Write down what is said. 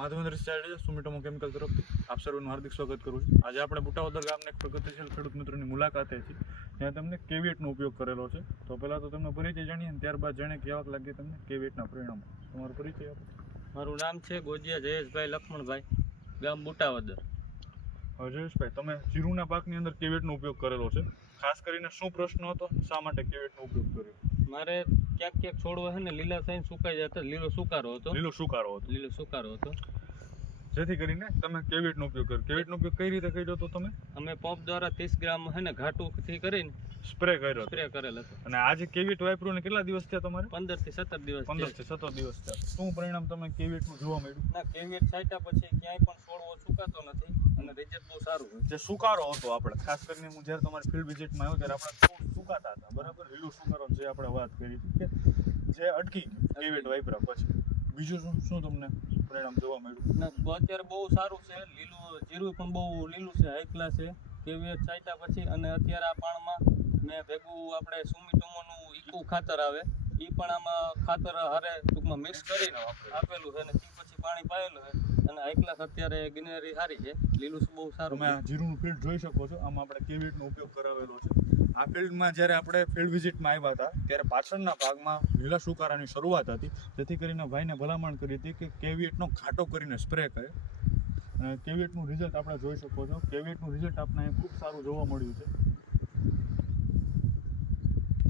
માધવેન્દ્ર side સુમિટોમો chemical તરફથી આપ સર્વનું હાર્દિક સ્વાગત કરું છું. આજે આપણે બુટાવદર ગામના એક પ્રગતિશીલ ખેડૂત મિત્રોની મુલાકાતે છે ત્યાં તમને કેવિયટનો ઉપયોગ કરેલો છે. તો પહેલાં તો તમને પરિચય જાણીએ અને ત્યારબાદ જાણે કેવાક લાગે તમને કેવીએટના પરિણામો. તમારો પરિચય આપો. મારું નામ છે ગોજિયા જયેશભાઈ લક્ષ્મણભાઈ ગામ બુટાવદર. જયેશભાઈ તમે જીરુના પાકની અંદર કેવેટનો ઉપયોગ કરેલો છે. ખાસ કરીને શું પ્રશ્ન હતો? શા માટે કેવેટનો ઉપયોગ કર્યો? મારે ક્યાંક ક્યાંક છોડવા છે ને લીલા થઈને સુકાઈ જતા લીલો સુકારો હતો. લીલો સુકારો હતો. લીલો સુકારો હતો. જેથી કરીને તમે કેવીએટનો ઉપયોગ કર્યો? કેવિટનો ઉપયોગ કઈ રીતે કર્યો હતો તમે? અમે પંપ દ્વારા ત્રીસ ગ્રામ છે ને ઘાટુથી કરીને સ્પ્રે કર્યો સ્પ્રે કરેલ હતો. અને આજે કેવિટ વાપર્યું ને કેટલા દિવસ થયા તમારે? પંદરથી સત્તર દિવસ પંદર. થી સત્તર દિવસ થયા. શું પરિણામ તમે કેવિટનું જોવા મળ્યું? ના કેવિટ છાંટ્યા પછી ક્યાંય પણ છોડવો સુકાતો નથી. અને બહુ સારું જે સુકારો હતો આપણે ખાસ કરીને હું જ્યારે તમારી ફિલ્ડ વિઝિટમાં આવ્યો ત્યારે આપણે છોડ સુકાતા હતા બરાબર? લીલું સુકારો જે આપણે વાત કરી કે જે અટકી ગયું વાઇપરા પછી. બીજું શું શું તમને પરિણામ જોવા મળ્યું? ના અત્યારે બહુ સારું છે લીલું જીરું પણ બહુ લીલું છે હાઈ ક્લાસ છે. કેવીએટ છાંટ્યા પછી અને અત્યારે આ પાણમાં મેં ભેગું આપણે સુમિટોમોનું ઈકુ ખાતર આવે. એ પણ આમાં ખાતર હારે ટૂંકમાં મિક્સ કરીને આપેલું છે અને તે પછી પાણી પાયેલું છે અને હાઈ ક્લાસ અત્યારે ગ્રીનરી સારી છે. લીલું બહુ સારું. તમે જીરુનું ફિલ્ડ જોઈ શકો છો. આમાં આપણે કેવીએટનો ઉપયોગ કરાવેલો છે. આ ફિલ્ડમાં જ્યારે આપણે ફિલ્ડ વિઝિટમાં આવ્યા હતા, ત્યારે પાછળના ભાગમાં લીલા સુકારાની શરૂઆત હતી. જેથી કરીને ભાઈને ભલામણ કરી હતી કે કેવીએટનો ઘાટો કરીને સ્પ્રે કરે. અને કેવીએટનું રિઝલ્ટ આપણે જોઈ શકો છો. કેવીએટનું રિઝલ્ટ આપણે ખૂબ સારું જોવા મળ્યું છે.